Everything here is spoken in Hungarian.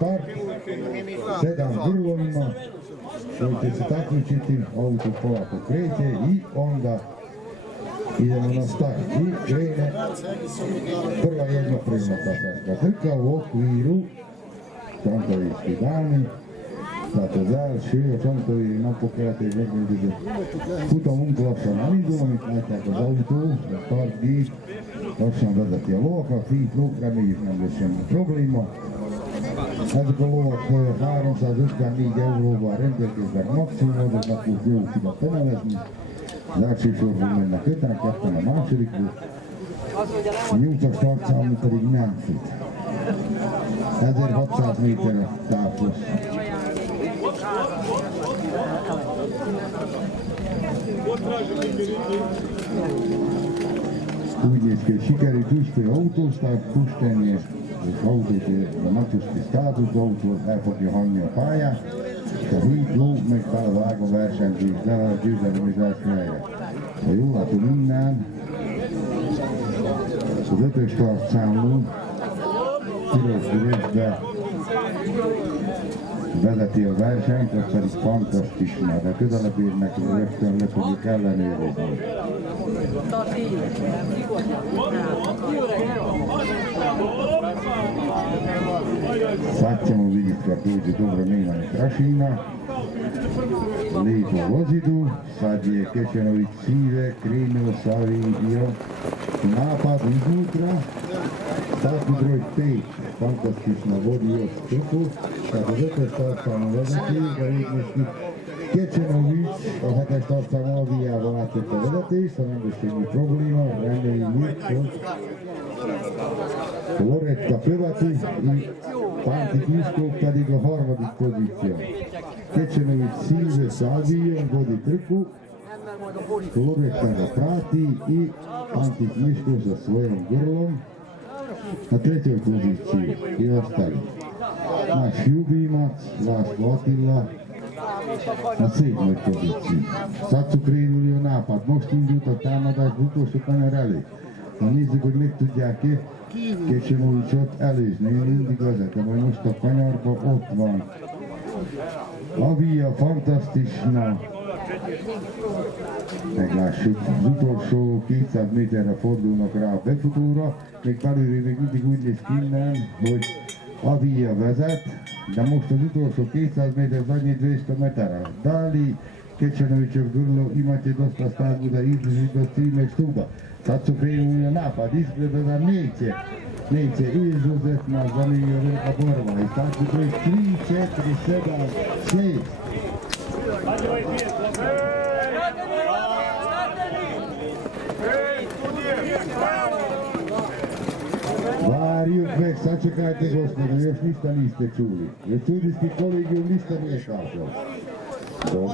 start, 7 grlovima koji će se takmičiti, auto polako kreće i onda idemo na start i krene prva jednoprivna katarska trka u okviru Čantovički dani. Zato završio Čantovi napokojate nekde putom umklapša na nidom i tako za auto, za start git. Točno dodati lovak, fint luk, da mi nem semmi probléma. Ezek a lovak 354 euróval rendelkeznek maximumodoknak, úgy jó tudnak benevezni. Az első sorban mennek 5-en, 2-en a másodikból. A 8-as startszámú pedig Nancy. 1600 méteres távhoz. Úgy néz ki, hogy sikerült üstő autóstart push tenni, és autót a Matuszki státusz autó el fogja hagyni a pályát, és a 7 ló meg belevág a versenyzésre, a győzelem és első helyre. Ha jól látom innen, az 5-ös startszámú piros részbe vezeti a versenyt, az pedig fantasztikus, mert a közelebb érnek, rögtön le fogjuk ellenőrizni. Sad ćemo vidjeti kako uđe dobro Milan Krašina. Lijepo vozidu, sad je Kečanović Sive krenuo sa vidio napad iznutra. Startni broj 5, fantastično vodio trku, kada zato startamo vedeti, da vidjeti Kečanović, a 7-es startszámú Alviával átjött a vezetés, a nem lesz semmi probléma, reméljük, hogy Loretta követi, Pantik Miskó pedig a harmadik pozíció. Kečanović Sive sa Alvijom vodi trku, Loretta ga prati i Pantik Miskó sa svojom grlom na trećoj poziciji i ostali. Naš ljubimac, László Attila, na 7. pozíciji. Sad su krenuli u napad, most indult a támadás utolsó kanyar elé. Na nézzük, hogy meg tudják-e Kečanovićot előzni, én mindig vezetem, hogy most a kanyarban ott van. Avia fantasztisna. Meglássuk, az utolsó 200 méterre fordulnak rá a befutóra, még belülről még mindig úgy néz ki innen, hogy Avia vezet, de most az utolsó 200 méter zadnji 200 metara. Dali Kečanovićov grlo imate dosta snagu da izdržite od time stuba. Sad su krenuli na napad, izgleda da neće izuzetna zanimljiva borba. I sad su broj 3, 4, 7, 6. Várjuk meg, sačekajte gospodo, još ništa niste čuli. Jer studijski kolegijum ništa nije kazao. Dobro.